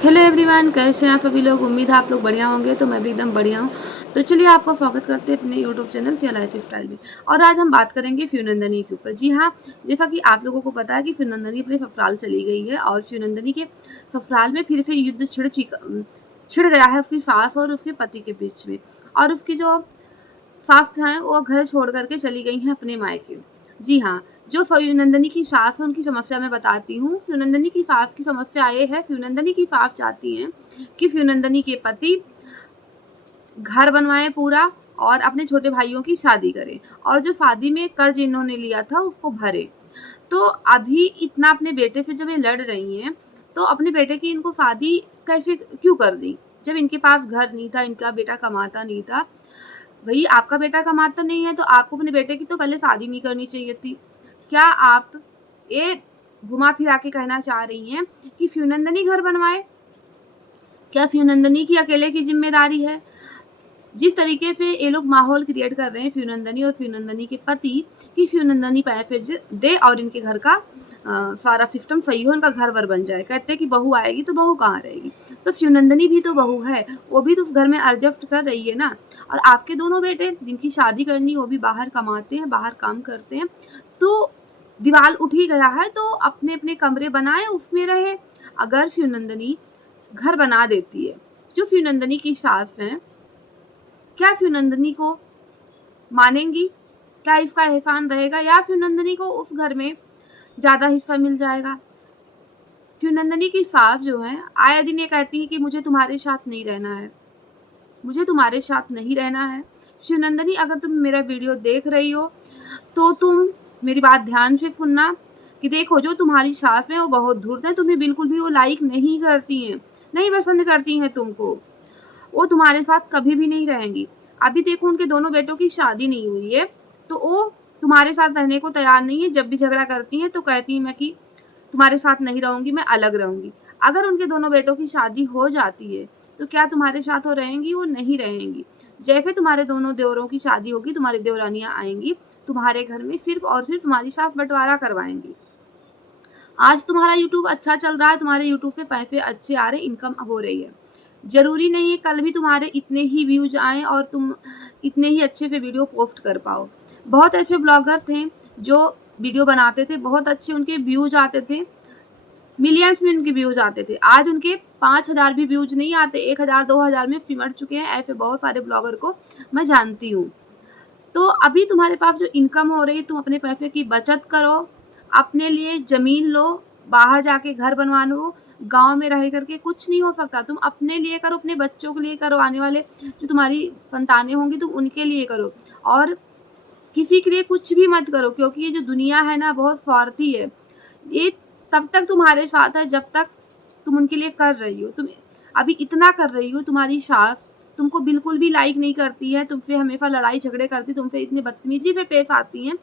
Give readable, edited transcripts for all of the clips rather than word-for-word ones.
Hello everyone, कैसे हैं आप सभी लोग। उम्मीद है आप लोग बढ़िया होंगे। तो मैं भी एकदम बढ़िया हूँ। तो चलिए आपका स्वागत करते हैं अपने यूट्यूब चैनल फिया लाइफ स्टाइल में। और आज हम बात करेंगे फ्यूनंदनी के ऊपर। जी हाँ, जैसा कि आप लोगों को पता है कि फ्यूनंदनी अपने ससुराल चली गई है और फ्यूनंदनी के ससुराल में फिर से युद्ध छिड़ गया है उसकी सास और उसके पति के बीच में। और उसकी जो सास हैं वो घर छोड़ करके चली गई हैं अपने मायके। जी हाँ, जो फ्यूनंदनी की सास है उनकी समस्या मैं बताती हूँ। फ्यूनंदनी की सास की समस्या ये है, फ्यूनंदनी की सास चाहती हैं कि फ्यूनंदनी के पति घर बनवाए पूरा और अपने छोटे भाइयों की शादी करें और जो शादी में कर्ज इन्होंने लिया था उसको भरे। तो अभी इतना अपने बेटे से जब ये लड़ रही हैं, तो अपने बेटे की इनको शादी कैसे क्यों कर दी जब इनके पास घर नहीं था, इनका बेटा कमाता नहीं था। भई आपका बेटा कमाता नहीं है तो आपको अपने बेटे की तो पहले शादी नहीं करनी चाहिए थी। क्या आप ये घुमा-फिरा के कहना चाह रही हैं कि फ्यूनंदनी घर बनवाए? क्या फ्यूनंदनी की अकेले की ज़िम्मेदारी है? जिस तरीके से ये लोग माहौल क्रिएट कर रहे हैं फ्यूनंदनी और फ्यूनंदनी के पति कि फ्यूनंदनी पैसे दे और इनके घर का सारा सिस्टम सही हो, इनका घर वर बन जाए। कहते हैं कि बहू आएगी तो बहू कहाँ रहेगी। तो फ्यूनंदनी भी तो बहू है, वो भी तो उस घर में एडजस्ट कर रही है ना। और आपके दोनों बेटे जिनकी शादी करनी वो भी बाहर कमाते हैं, बाहर काम करते हैं। तो दीवार उठ ही गया है तो अपने अपने कमरे बनाए उसमें रहे। अगर फ्यूनंदनी घर बना देती है, जो फ्यूनंदनी की सास है, क्या फ्यूनंदनी को मानेंगी? क्या इसका एहसान रहेगा या फ्यूनंदनी को उस घर में ज़्यादा हिस्सा मिल जाएगा? फ्यूनंदनी की सास जो है आए दिन ये कहती है कि मुझे तुम्हारे साथ नहीं रहना है, मुझे तुम्हारे साथ नहीं रहना है। फ्यूनंदनी, अगर तुम मेरा वीडियो देख रही हो तो तुम मेरी बात ध्यान से सुनना कि देखो जो तुम्हारी सास है वो बहुत धूर्त है, तुम्हें बिल्कुल भी वो लाइक नहीं करती हैं, नहीं पसंद करती हैं तुमको। वो तुम्हारे साथ कभी भी नहीं रहेंगी। अभी देखो उनके दोनों बेटों की शादी नहीं हुई है, तो वो तुम्हारे साथ रहने को तैयार नहीं है। जब भी झगड़ा करती हैं तो कहती हैं मैं कि तुम्हारे साथ नहीं रहूँगी, मैं अलग रहूँगी। अगर उनके दोनों बेटों की शादी हो जाती है, तो क्या तुम्हारे साथ वो रहेंगी? वो नहीं रहेंगी। जैसे तुम्हारे दोनों देवरों की शादी होगी, तुम्हारी देवरानियाँ आएँगी तुम्हारे घर में सिर्फ़ और सिर्फ़ तुम्हारी साथ बँटवारा करवाएँगी। आज तुम्हारा यूट्यूब अच्छा चल रहा है, तुम्हारे यूट्यूब पे पैसे अच्छे आ रहे हैं, इनकम हो रही है। ज़रूरी नहीं है कल भी तुम्हारे इतने ही व्यूज़ आएँ और तुम इतने ही अच्छे से वीडियो पोस्ट कर पाओ। बहुत ऐसे ब्लॉगर थे जो वीडियो बनाते थे, बहुत अच्छे उनके व्यूज़ आते थे, मिलियंस में उनके व्यूज़ आते थे। आज उनके 5,000 भी व्यूज़ नहीं आते, 1,000 2,000 में सिमट चुके हैं। ऐसे बहुत सारे ब्लॉगर को मैं जानती हूँ। तो अभी तुम्हारे पास जो इनकम हो रही है, तुम अपने पैसे की बचत करो, अपने लिए ज़मीन लो, बाहर जाके घर बनवा लो। गाँव में रह करके कुछ नहीं हो सकता। तुम अपने लिए करो, अपने बच्चों के लिए करो, आने वाले जो तुम्हारी संतानें होंगी तुम उनके लिए करो। और किसी के लिए कुछ भी मत करो, क्योंकि ये जो दुनिया है ना बहुत स्वार्थी है। ये तब तक तुम्हारे साथ है जब तक तुम उनके लिए कर रही हो। तुम अभी इतना कर रही हो, तुम्हारी सास तुमको बिल्कुल भी लाइक नहीं करती है, तुमसे हमेशा लड़ाई झगड़े करती, तुमसे इतनी बदतमीजी से पेश आती हैं,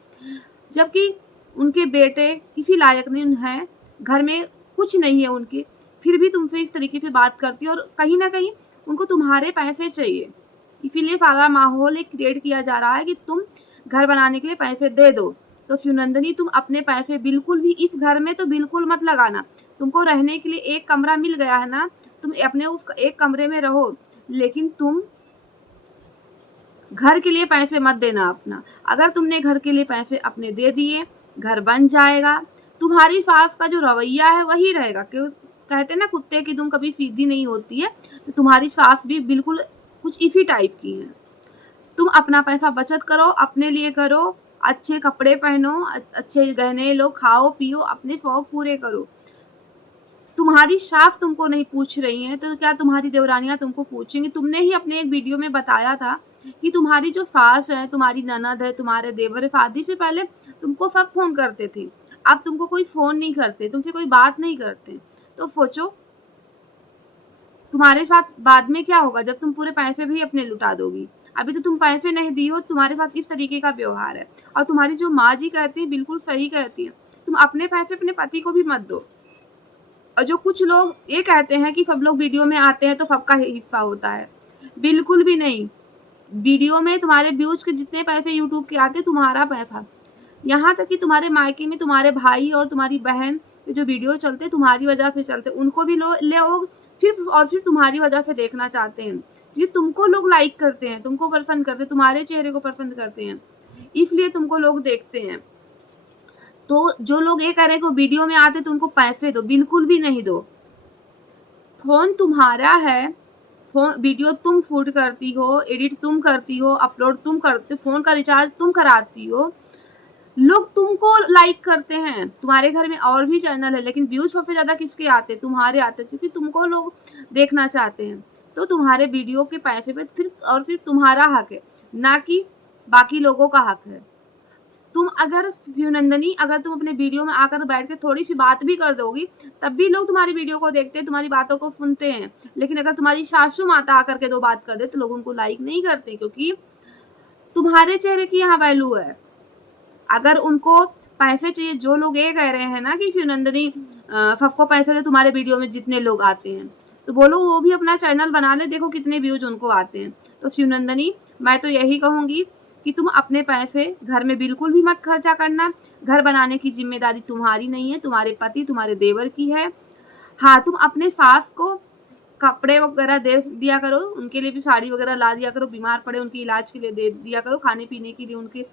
जबकि उनके बेटे किसी लायक नहीं हैं, घर में कुछ नहीं है उनके, फिर भी तुमसे इस तरीके से बात करती है। और कहीं न कहीं उनको तुम्हारे पैसे चाहिए, इसीलिए सारा माहौल एक क्रिएट किया जा रहा है कि तुम घर बनाने के लिए पैसे दे दो। तो फ्यूनंदनी, तुम अपने पैसे बिल्कुल भी इस घर में तो बिल्कुल मत लगाना। तुमको रहने के लिए एक कमरा मिल गया है ना, तुम अपने उस एक कमरे में रहो, लेकिन तुम घर के लिए पैसे मत देना अपना। अगर तुमने घर के लिए पैसे अपने दे दिए, घर बन जाएगा। तुम्हारी सास का जो रवैया है वही रहेगा। क्यों कहते हैं ना कुत्ते की दुम कभी सीधी नहीं होती है, तो तुम्हारी सास भी बिल्कुल कुछ इसी टाइप की है। तुम अपना पैसा बचत करो, अपने लिए करो, अच्छे कपड़े पहनो, अच्छे गहने लो, खाओ पियो, अपने शौक पूरे करो। तुम्हारी सास तुमको नहीं पूछ रही है तो क्या तुम्हारी देवरानियां तुमको पूछेंगी? तुमने ही अपने एक वीडियो में बताया था कि तुम्हारी जो सास है, तुम्हारी ननद है, तुम्हारे देवर है, शादी से पहले तुमको सब फोन करते थे। अब तुमको कोई फोन नहीं करते, तुमसे कोई बात नहीं करते। तो सोचो तुम्हारे साथ बाद में क्या होगा जब तुम पूरे पैसे भी अपने लुटा दोगी। अभी तो तुम पैसे नहीं दी हो, तुम्हारे साथ इस तरीके का व्यवहार है। और तुम्हारी जो माँ जी कहती है बिल्कुल सही कहती है, तुम अपने पैसे अपने पति को भी मत दो। और जो कुछ लोग ये कहते हैं कि सब लोग वीडियो में आते हैं तो सबका हिस्सा होता है, बिल्कुल भी नहीं। वीडियो में तुम्हारे व्यूज के जितने पैसे यूट्यूब के आते हैं तुम्हारा पैसा। यहाँ तक कि तुम्हारे मायके में तुम्हारे भाई और तुम्हारी बहन के जो वीडियो चलते तुम्हारी वजह से चलते, उनको भी लोग फिर तुम्हारी वजह से देखना चाहते हैं। ये तुमको लोग लाइक करते हैं, तुमको पसंद करते हैं, तुम्हारे चेहरे को पसंद करते हैं, इसलिए तुमको लोग देखते हैं। तो जो लोग ये कह रहे हैं कि वीडियो में आते तो उनको पैसे दो, बिल्कुल भी नहीं दो। फोन तुम्हारा है, फोन वीडियो तुम शूट करती हो, एडिट तुम करती हो, अपलोड तुम करते हो, फोन का रिचार्ज तुम कराती हो, लोग तुमको लाइक करते हैं। तुम्हारे घर में और भी चैनल है, लेकिन व्यूज सबसे ज्यादा किसके आते हैं? तुम्हारे आते हैं, क्योंकि तुमको लोग देखना चाहते हैं। तो तुम्हारे वीडियो के पैसे पे फिर तुम्हारा हक है, ना कि बाकी लोगों का हक है। तुम अगर नंदनी, अगर तुम अपने वीडियो में आकर बैठ के थोड़ी सी बात भी कर दोगी, तब भी लोग तुम्हारी वीडियो को देखते हैं, तुम्हारी बातों को सुनते हैं। लेकिन अगर तुम्हारी सासू माता आकर के 2 बात कर दे तो लोग उनको लाइक नहीं करते, क्योंकि तुम्हारे चेहरे की यहाँ वैल्यू है। अगर उनको पैसे चाहिए, जो लोग ये कह रहे हैं ना कि नंदनी सबको पैसे दे तुम्हारे वीडियो में जितने लोग आते हैं, तो बोलो वो भी अपना चैनल बना ले, देखो कितने व्यूज उनको आते हैं। तो शिवनंदनी, मैं तो यही कहूंगी कि तुम अपने पैसे घर में बिल्कुल भी मत खर्चा करना। घर बनाने की जिम्मेदारी तुम्हारी नहीं है, तुम्हारे पति, तुम्हारे देवर की है। हाँ, तुम अपने सास को कपड़े वगैरह दे दिया करो, उनके लिए भी साड़ी वगैरह ला दिया करो, बीमार पड़े उनके इलाज के लिए दे दिया करो, खाने पीने के लिए उनकी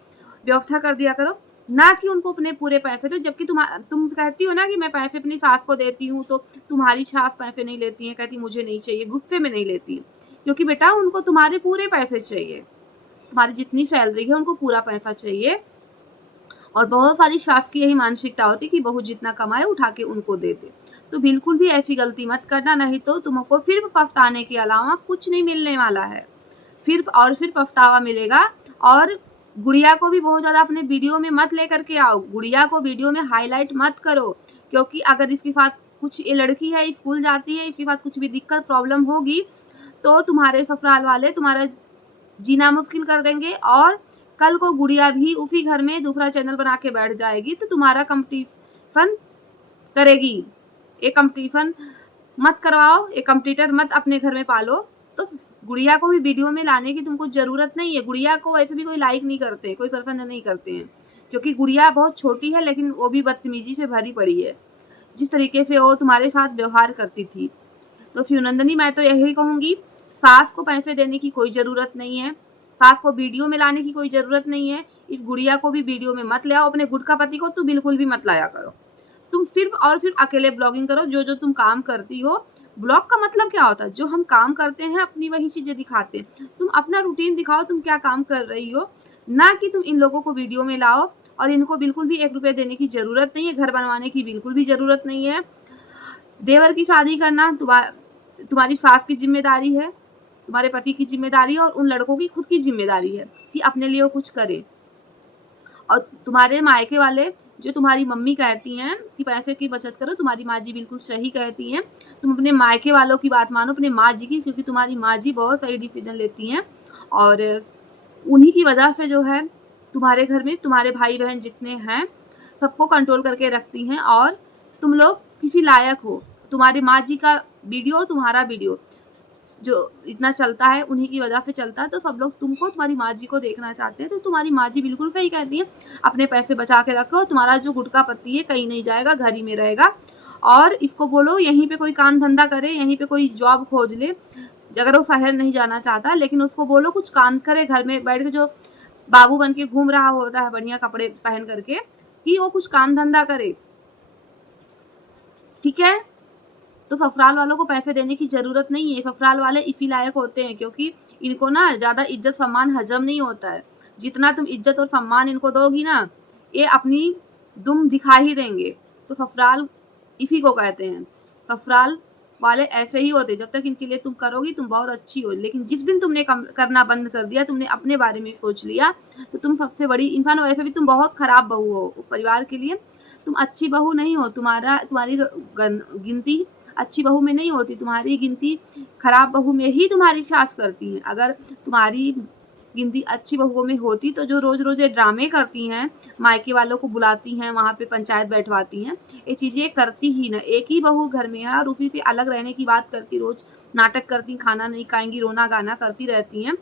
व्यवस्था कर दिया करो, ना कि उनको अपने पूरे पैसे दो। जबकि तुम कहती हो ना कि मैं पैसे अपनी सास को देती हूँ, तो तुम्हारी सास पैसे नहीं लेती है, कहती मुझे नहीं चाहिए, गुस्से में नहीं लेती है, क्योंकि बेटा उनको तुम्हारे पूरे पैसे चाहिए, तुम्हारी जितनी सैलरी है उनको पूरा पैसा चाहिए। और बहुत सारी सास की यही मानसिकता होती है कि बहू जितना कमाए उठा के उनको दे दे। तो बिल्कुल भी ऐसी गलती मत करना, नहीं तो तुमको फिर पछताने के अलावा कुछ नहीं मिलने वाला है। फिर पछतावा मिलेगा। और गुड़िया को भी बहुत ज़्यादा अपने वीडियो में मत लेकर के आओ, गुड़िया को वीडियो में हाईलाइट मत करो, क्योंकि अगर इसके साथ कुछ, ये लड़की है, स्कूल जाती है, इसके साथ कुछ भी दिक्कत प्रॉब्लम होगी तो तुम्हारे ससुराल वाले तुम्हारा जीना मुश्किल कर देंगे। और कल को गुड़िया भी उसी घर में दूसरा चैनल बना के बैठ जाएगी तो तुम्हारा कंपटीशन करेगी। एक कंपटीशन मत करवाओ, एक कंपटीटर मत अपने घर में पालो। तो गुड़िया को भी वीडियो में लाने की तुमको जरूरत नहीं है। गुड़िया को वैसे भी कोई लाइक नहीं करते, कोई पसंद नहीं करते हैं, क्योंकि गुड़िया बहुत छोटी है, लेकिन वो भी बदतमीजी से भरी पड़ी है, जिस तरीके से वो तुम्हारे साथ व्यवहार करती थी। तो शिवनंदनी, मैं तो यही कहूंगी, सास को पैसे देने की कोई जरूरत नहीं है, सास को वीडियो में लाने की कोई जरूरत नहीं है। इस गुड़िया को भी वीडियो में मत ले आओ, अपने गुटखा पति को तो बिल्कुल भी मत लाया करो। तुम फिर अकेले ब्लॉगिंग करो, जो जो तुम काम करती हो। ब्लॉग का मतलब क्या होता है? जो हम काम करते हैं अपनी वही चीजें दिखाते हैं। तुम अपना रूटीन दिखाओ, तुम क्या काम कर रही हो, ना कि तुम इन लोगों को वीडियो में लाओ। और इनको बिल्कुल भी 1 रुपया देने की जरूरत नहीं है, घर बनवाने की बिल्कुल भी जरूरत नहीं है। देवर की शादी करना तुम्हारी सास की जिम्मेदारी है, तुम्हारे पति की जिम्मेदारी है, और उन लड़कों की खुद की जिम्मेदारी है कि अपने लिए वो कुछ करे। और तुम्हारे मायके वाले, जो तुम्हारी मम्मी कहती हैं कि पैसे की बचत करो, तुम्हारी माँ जी बिल्कुल सही कहती हैं। तुम अपने मायके वालों की बात मानो, अपने माँ जी की, क्योंकि तुम्हारी माँ जी बहुत सही डिसीजन लेती हैं। और उन्हीं की वजह से जो है तुम्हारे घर में तुम्हारे भाई बहन जितने हैं सबको कंट्रोल करके रखती हैं, और तुम लोग किसी लायक हो। तुम्हारी माँ जी का वीडियो और तुम्हारा वीडियो जो इतना चलता है उन्हीं की वजह से चलता है। तो सब लोग तुमको, तुम्हारी माँ जी को देखना चाहते हैं। तो तुम्हारी माँ जी बिल्कुल सही कहती है, अपने पैसे बचा के रखो। तुम्हारा जो गुटका पत्ती है कहीं नहीं जाएगा, घर ही में रहेगा। और इसको बोलो यहीं पे कोई काम धंधा करे, यहीं पे कोई जॉब खोज ले, अगर वो शहर नहीं जाना चाहता, लेकिन उसको बोलो कुछ काम करे, घर में बैठ के जो बाबू बन के घूम रहा होता है बढ़िया कपड़े पहन करके, कि वो कुछ काम धंधा करे। ठीक है? तो ससुराल वालों को पैसे देने की जरूरत नहीं है। ससुराल वाले इसी लायक होते हैं, क्योंकि इनको ना ज्यादा इज्जत सम्मान हजम नहीं होता है। जितना तुम इज्जत और सम्मान इनको दोगी ना, ये अपनी दुम दिखा ही देंगे। तो ससुराल इसी को कहते हैं। ससुराल वाले ऐसे ही होते, जब तक इनके लिए तुम करोगी तुम बहुत अच्छी हो, लेकिन जिस दिन तुमने करना बंद कर दिया, तुमने अपने बारे में सोच लिया, तो तुम सबसे बड़ी इंसान। वैसे भी तुम बहुत खराब बहू हो परिवार के लिए, तुम अच्छी बहू नहीं हो। तुम्हारी गिनती अच्छी बहू में नहीं होती, तुम्हारी गिनती खराब बहू में ही तुम्हारी सास करती हैं। अगर तुम्हारी गिनती अच्छी बहुओं में होती तो जो रोज रोज ये ड्रामे करती हैं, मायके वालों को बुलाती हैं, वहाँ पे पंचायत बैठवाती हैं, ये चीजें करती ही ना। एक ही बहू घर में है और उसी पे अलग रहने की बात करती, रोज नाटक करती, खाना नहीं खाएंगी, रोना गाना करती रहती हैं,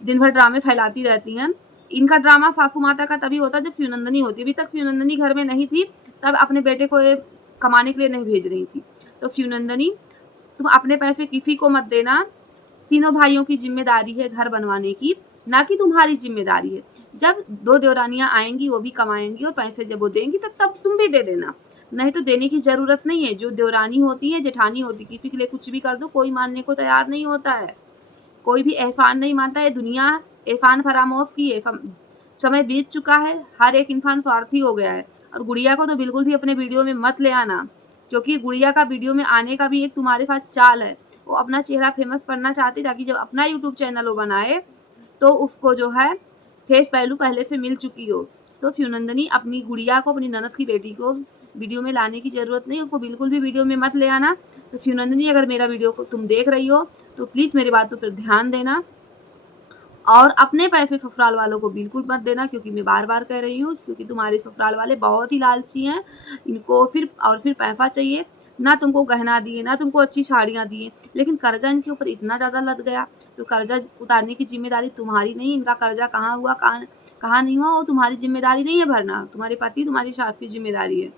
दिन भर ड्रामे फैलाती रहती हैं। इनका ड्रामा सासू माता का तभी होता जब शिवनंदनी होती। अभी तक शिवनंदनी घर में नहीं थी, तब अपने बेटे को कमाने के लिए नहीं भेज रही थी। तो शिवनंदनी, तुम अपने पैसे किसी को मत देना। तीनों भाइयों की ज़िम्मेदारी है घर बनवाने की, ना कि तुम्हारी ज़िम्मेदारी है। जब 2 देवरानियाँ आएँगी, वो भी कमाएँगी और पैसे जब वो देंगी तब तुम भी दे देना। नहीं तो देने की ज़रूरत नहीं है। जो देवरानी होती है, जेठानी होती है, किसी के लिए कुछ भी कर दो, कोई मानने को तैयार नहीं होता है। कोई भी एहसान नहीं मानता है। दुनिया एहसान फरामोश की है। समय बीत चुका है, हर एक इंसान स्वार्थी हो गया है। और गुड़िया को तो बिल्कुल भी अपने वीडियो में मत ले आना, क्योंकि गुड़िया का वीडियो में आने का भी एक तुम्हारे पास चाल है। वो अपना चेहरा फेमस करना चाहती है, ताकि जब अपना यूट्यूब चैनल वो बनाए तो उसको जो है फेस वैल्यू पहले से मिल चुकी हो। तो फ्यूनंदनी अपनी गुड़िया को, अपनी ननद की बेटी को वीडियो में लाने की ज़रूरत नहीं, उसको बिल्कुल भी वीडियो में मत ले आना। तो फ्यूनंदनी, अगर मेरा वीडियो को तुम देख रही हो तो प्लीज़ मेरी बातों पर ध्यान देना और अपने पैसे ससुराल वालों को बिल्कुल मत देना, क्योंकि मैं बार-बार कह रही हूँ, क्योंकि तुम्हारे ससुराल वाले बहुत ही लालची हैं। इनको फिर पैसा चाहिए। ना तुमको गहना दिए, ना तुमको अच्छी साड़ियाँ दिए, लेकिन कर्जा इनके ऊपर इतना ज़्यादा लद गया, तो कर्जा उतारने की ज़िम्मेदारी तुम्हारी नहीं। इनका कर्जा कहाँ हुआ, कहाँ नहीं हुआ, वो तुम्हारी ज़िम्मेदारी नहीं है भरना। तुम्हारे पति, तुम्हारी सास की ज़िम्मेदारी है।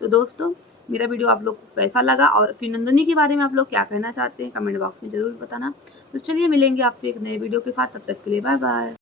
तो दोस्तों, मेरा वीडियो आप लोग को कैसा लगा और फिर नंदिनी के बारे में आप लोग क्या कहना चाहते हैं, कमेंट बॉक्स में ज़रूर बताना। तो चलिए मिलेंगे आपसे एक नए वीडियो के साथ, तब तक के लिए बाय बाय।